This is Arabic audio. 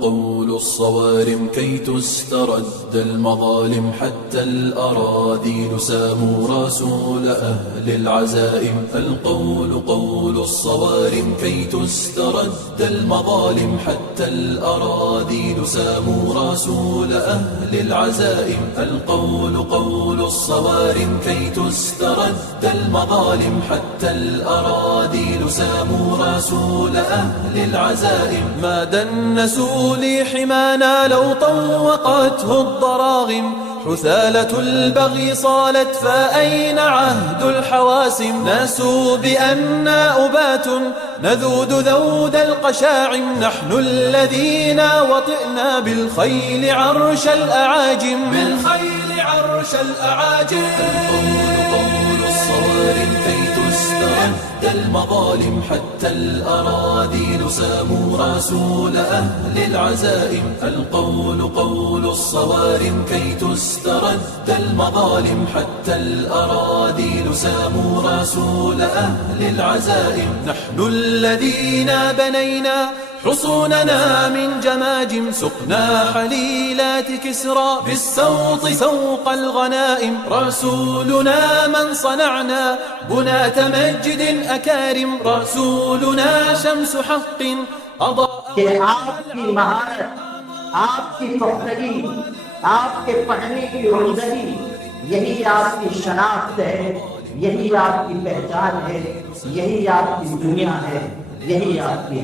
قول الصوارم كي تسترد المظالم، حتى الأراذيل ساموا رسول أهل العزائم. القول قول الصوارم كي تسترد المظالم، حتى الأراذيل ساموا رسول أهل العزائم. القول قول الصوارم كي تسترد المظالم، حتى الأراذيل ساموا رسول أهل العزائم. ما دنسوا لي حمانا لو طوقته الضراغم، حثالة البغي صالت فأين عهد الحواسم. ناسوا بأننا أبات نذود ذود القشاعم، نحن الذين وطئنا بالخيل عرش الأعاجم، بالخيل عرش الأعاجم. القول قول الصوارم كي تسترد المظالم، حتى الأراذيل ساموا رسول أهل العزائم. القول قول الصوارم كي تسترد المظالم، حتى الأراذيل ساموا رسول أهل العزائم. نحن الذين بنينا حصوننا من جماجم، سقنا حليلات كسرى بالسوط سوق الغنائم. رسولنا من صنعنا بناة مجد أكارم، رسولنا شمس حق أضاء कि आपकी महारत, आपकी पुख्तगी, आपके पढ़ने की रोज़गी, यही आपकी शनाख्त है, यही आपकी पहचान है, यही आपकी दुनिया है, यही आपकी